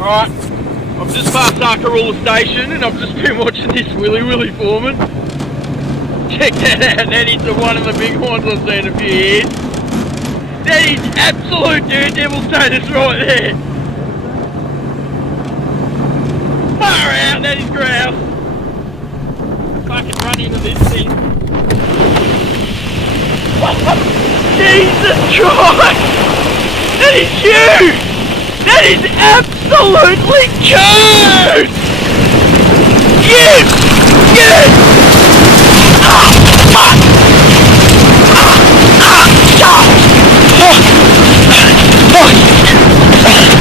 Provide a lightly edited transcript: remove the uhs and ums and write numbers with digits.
Alright, I've just passed Arkaroola Station and I've just been watching this Willy Foreman. Check that out, that is one of the big ones I've seen in a few years. That is absolute daredevil status right there. Far out, that is grouse. Fucking run into this thing. Jesus Christ! That is huge! That is absolutely huge! Yes! Yes! Ah! Fuck! Ah! Ah! Ah! Fuck! Fuck!